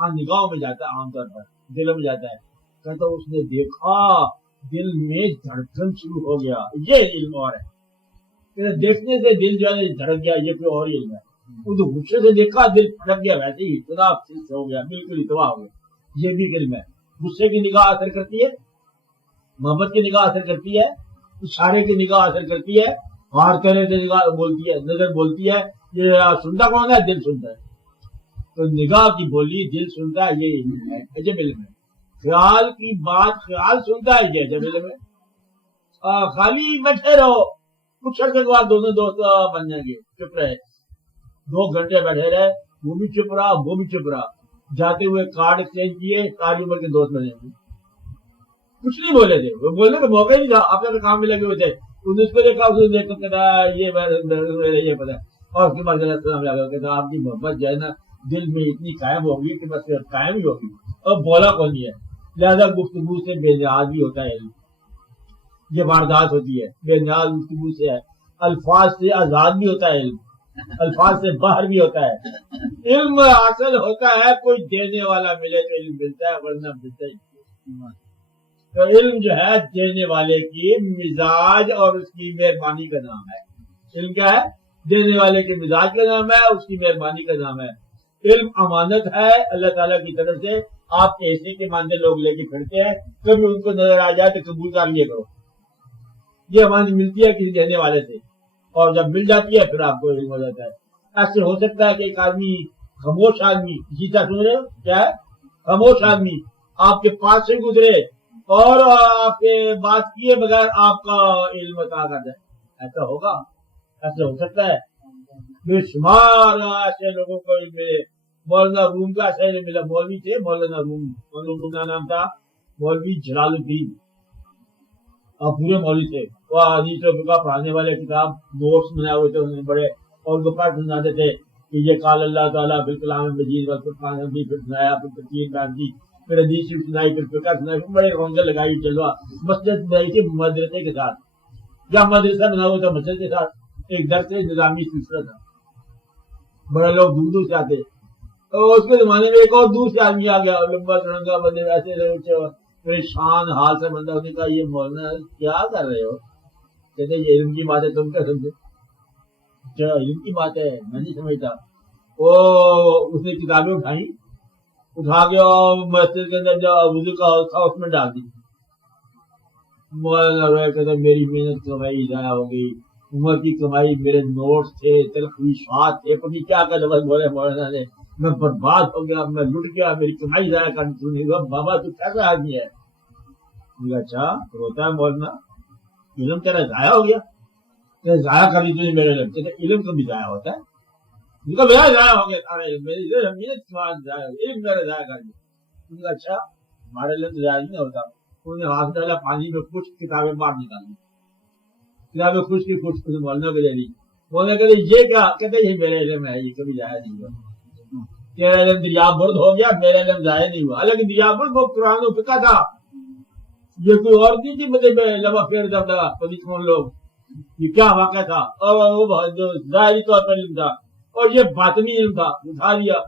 ہاں نگاہوں میں جاتا ہے عام طور پر، دلوں میں جاتا ہے. کہتا اس نے دیکھا دل میں دھڑکن شروع ہو گیا. یہ علم اور ہے، دیکھنے سے دل جو ہے دھڑک گیا، یہ کوئی اور علم ہے. وہ غصے سے دیکھا دل پھٹک گیا، ویسے ہی خدا سے ہو گیا، بالکل ہی تباہ ہو گیا. یہ بھی علم ہے. غصے کی نگاہ اثر کرتی ہے، محبت کی نگاہ اثر کرتی ہے، اشارے کی نگاہ اثر کرتی ہے، غار کرنے سے نگاہ بولتی ہے، نظر بولتی ہے. یہ سنتا کون ہے؟ دل سنتا ہے. تو نگاہ کی بولی دل سنتا ہے، یہ علم ہے، عجب علم ہے. خیال کی بات خیال سنتا ہے، یہ عجب علم ہے. خالی بیٹھے رہو، کچھ عرصے کے بعد دونوں دوست بن جائیں گے. چپ رہے 2 گھنٹے بیٹھے رہے، وہ بھی چپ رہا وہ بھی چپ رہا، جاتے ہوئے کارڈ ایکسچینج کیے، ساری عمر کے دوست بنے ہوئے. کچھ نہیں بولے تھے، وہ بولنے کا موقع ہی نہیں تھا، اپنے کام میں لگے ہوئے تھے. اس کو دیکھا، اس کو دیکھ کر کہتا یہ پتا. اور اس کے بعد السلام علیکم کہتا آپ کی محبت جو ہے نا دل میں اتنی قائم ہوگی کہ بس قائم ہی ہوگی. اور بولا کون نہیں ہے، لہذا گفتگو سے بے نیاز بھی ہوتا ہے علم. یہ واردات ہوتی ہے، بے نیاز گفتگو سے ہے. الفاظ سے آزاد بھی ہوتا ہے علم، الفاظ سے باہر بھی ہوتا ہے. علم حاصل ہوتا ہے کوئی دینے والا ملے تو علم ملتا ہے، ورنہ ملتا ہی نہیں. تو علم جو ہے دینے والے کی مزاج اور اس کی مہربانی کا نام ہے. علم کیا ہے؟ دینے والے کے مزاج کا نام ہے، اس کی مہربانی کا نام ہے. علم امانت ہے اللہ تعالیٰ کی طرف سے. آپ ایسے کے مانتے لوگ لے کے پھرتے ہیں، کبھی ان کو نظر آ جائے تو قبول کر لیا کرو. یہ امانت ملتی ہے کسی دینے والے سے، اور جب مل جاتی ہے پھر آپ کو علم ہو جاتا ہے. ایسے ہو سکتا ہے کہ ایک آدمی خاموش آدمی، جیتا سن رہے ہو کیا ہے؟ خاموش آدمی آپ کے پاس سے گزرے اور آپ کے بات کیے بغیر آپ کا علم عطا کر دے. ایسا ہوگا؟ ایسا ہو سکتا ہے؟ بے شمار ایسے لوگوں کو علم ملے. مولانا روم کا ایسا علم ملا. مولوی تھے مولانا روم کا نام تھا، مولوی جلال الدین. اور پورے مولوی تھے، وہ حدیث و فقہ پڑھانے والے کتاب نوٹس بنائے ہوئے تھے انہوں نے بڑے، اور وہ پڑھ سناتے تھے کہ یہ قال اللہ تعالیٰ بالکلام مجید والفرقان حمید، پھر سنایا، پھر تفسیر بیان کی، پھر حدیث سنائی، پھر فقہ سنائی، پھر بڑے رونقیں لگائی. جلوہ مسجد بنائی تھی مدرسے کے ساتھ، یا مدرسہ بنا ہوا تھا مسجد کے ساتھ. ایک درس نظامی سلسلہ تھا، بڑے لوگ دور دور سے آتے. اور اس کے زمانے میں ایک اور دور سے آدمی آ گیا، لمبا چڑھنگا بندے ایسے پریشان حال سے بندہ. اس نے کہا یہ مولانا کیا کر رہے ہو؟ کہتے یہ علم کی بات ہے، تم کیا سمجھے؟ کیا علم کی بات ہے؟ میں نہیں سمجھتا. وہ اس نے کتابیں اٹھائی، اٹھا کے مسجد کے اندر جو وضو کا تھا اس میں ڈال دی. مولانا روئے کہتے میری محنت کمائی ضائع ہو گئی، عمر کی کمائی، میرے نوٹس تھے، تلخیصات تھے، پتہ کیا کیا لفظ بولے مولانا نے. میں برباد ہو گیا، میں لٹ گیا، میری کمائی ضائع کرنے نہیں ہوا. بابا تو کیسا آدمی ہے؟ اچھا روتا ہے مولانا، علم تیرا ضائع ہو گیا؟ ضائع کر لی تھی میرے علم. علم کبھی ضائع ہوتا ہے؟ ان کا میرا ضائع ہو گیا سارا علم، علم میرا ضائع کر دیا. اچھا ہمارے علم تو ضائع نہیں ہوتا. انہوں نے ہاتھ ڈالا پانی میں، کچھ کتابیں باہر نکالی، کتابیں خوش کی خوش مولانا کو دے دی. مولانا کہتے یہ کیا؟ کہتے یہ میرے علم ہے، یہ کبھی ضائع نہیں ہوا. تیرا علم دریا برد ہو گیا، میرا علم ضائع نہیں ہوا. حالانکہ دریا برد وہ قرآن و فقہ تھا، یہ کوئی اور نہیں تھی. مطلب لبا پھیر جب لگا کبھی کون لوگ یہ کیا واقعہ تھا، اور وہ جو ظاہری طور پر علم تھا اور یہ باطنی علم تھا، اٹھا لیا.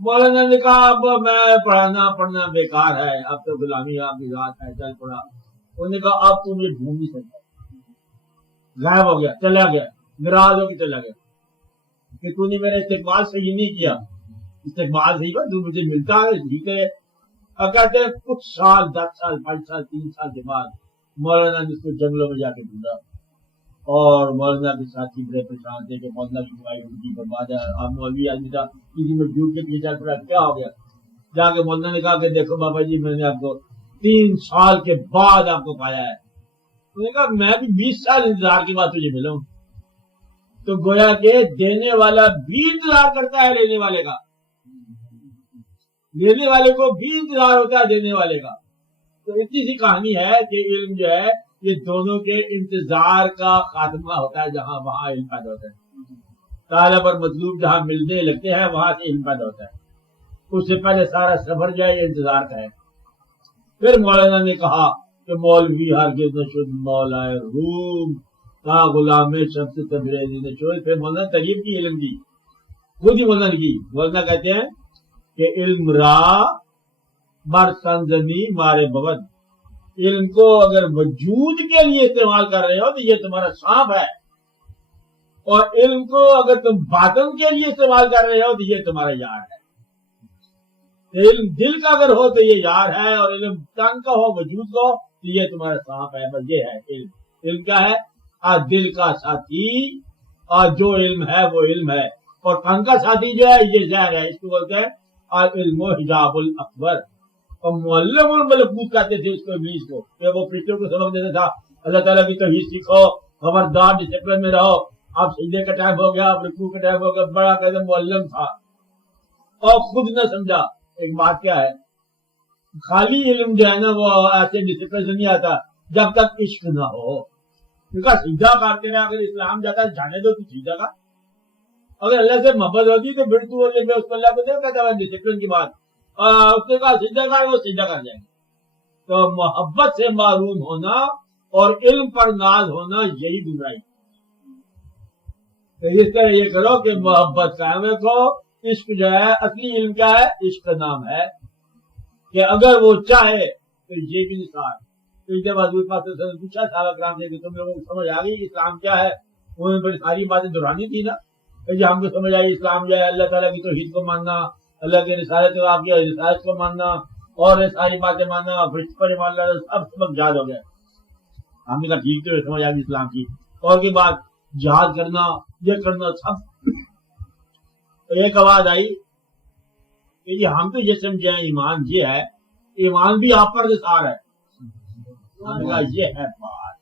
مولانا نے کہا اب میں پڑھنا بیکار ہے، اب تو غلامی آپ کی ذات ہے، چل پڑا. انہوں نے کہا اب تو مجھے ڈھونڈ نہیں سکتا. غائب ہو گیا، چلا گیا، ناراض ہو کے چلا گیا کہ تو نے میرا استقبال صحیح نہیں کیا. استقبال صحیح بات، تو مجھے ملتا ہے ٹھیک ہے. اب کہتے ہیں کچھ سال، 10 سال 5 سال 3 سال کے بعد مولانا نے اس کو جنگلوں میں جا کے ڈھونڈا، اور مولانا کے ساتھی بڑے پریشان تھے کہ مولانا کی دعائی ان کی برباد ہے. آپ مولوی آدمی تھا، کسی میں جھوٹ کے پیچھے چل پڑا، کیا ہو گیا؟ جا کے مولانا نے کہا کہ دیکھو بابا جی میں نے آپ کو 3 سال کے بعد آپ کو پایا ہے. انہوں نے کہا میں بھی 20 سال انتظار کے بعد تجھے ملا ہوں. تو گویا کہ دینے والا بھی انتظار کرتا ہے لینے والے کا، لینے والے کو بھی انتظار ہوتا ہے دینے والے کا. تو اتنی سی کہانی ہے کہ علم جو ہے یہ دونوں کے انتظار کا خاتمہ ہوتا ہے. جہاں وہاں علم پیدا ہوتا ہے، طالب اور مطلوب جہاں ملنے لگتے ہیں وہاں سے علم پیدا ہوتا ہے. اس سے پہلے سارا سفر جو ہے یہ انتظار کا ہے. پھر مولانا نے کہا کہ مولوی ہرگز نہ شد مولائے روم کا غلام شب سے تبریزی نے چھوڑ. پھر مولانا ترغیب کی علم کی، خود ہی مولانا کی. مولانا کہتے ہیں کہ علم را بر سنزنی مارے بود، علم کو اگر وجود کے لیے استعمال کر رہے ہو تو یہ تمہارا سانپ ہے، اور علم کو اگر تم باطن کے لیے استعمال کر رہے ہو تو یہ تمہارا یار ہے۔ علم دل کا اگر ہو تو یہ یار ہے، اور علم تن کا ہو وجود کا ہو تو یہ تمہارا سانپ ہے۔ بس یہ ہے علم۔ علم کیا ہے؟ دل کا ساتھی، اور جو علم ہے وہ علم ہے، اور تن کا ساتھی جو ہے یہ زہر ہے۔ اس کو بولتے ہیں العلم حجاب الاکبر، اور معلم الملکوت کہتے تھے اس کو، ابلیس کو، کہ وہ فرشتوں کو سبق دیتا تھا اللہ تعالیٰ کی توحید سیکھو، خبردار ڈسپلن میں رہو، اب سجدے کا ٹائم ہو گیا، اب رکوع کا ٹائم ہو گیا، بڑا قدم معلم تھا اور خود نہ سمجھا۔ ایک بات کیا ہے، خالی علم جو ہے نا وہ ایسے ڈسپلن سے نہیں آتا جب تک عشق نہ ہو۔ کیونکہ سجدہ کرتے رہے، اگر اسلام جاتا ہے جانے دو تو سجدہ کا، اگر اللہ سے محبت ہوتی تو پھر تو اس کو اللہ کو نہیں کہتا ڈسپلن کی بات، اس نے کہا سجدہ کر، وہ سجدہ کر جائیں گے۔ تو محبت سے معروم ہونا اور علم پر ناز ہونا یہی گمراہی۔ تو اس طرح یہ کرو کہ محبت قائم رکھو۔ عشق جو ہے، اصلی علم کیا ہے؟ عشق کا نام ہے کہ اگر وہ چاہے تو یہ بھی نثار۔ تو جب حضور پاک صلی اللہ علیہ وسلم نے پوچھا صحابہ کرام سے کہ تم لوگوں کو سمجھ آ گئی اسلام کیا ہے، انہوں نے بڑی ساری باتیں دہرانی تھی نا، کہ ہم کو سمجھ آئی اسلام جو ہے اللہ تعالیٰ کی توحید کو ماننا، اللہ کے رسالت کو، آپ کی رسالت کو ماننا، اور یہ ساری باتیں ماننا، فرشتوں پر ایمان لانا، سب سبق یاد ہو گیا۔ ہم نے کہا ٹھیک تو سمجھ آ گئی اسلام کی، اور کی بات جہاد کرنا، یہ کرنا سب۔ ایک آواز آئی کہ یہ ہم تو یہ سمجھے ہیں ایمان یہ ہے، ایمان بھی آپ پر نثار ہے۔ ہم نے کہا یہ ہے بات۔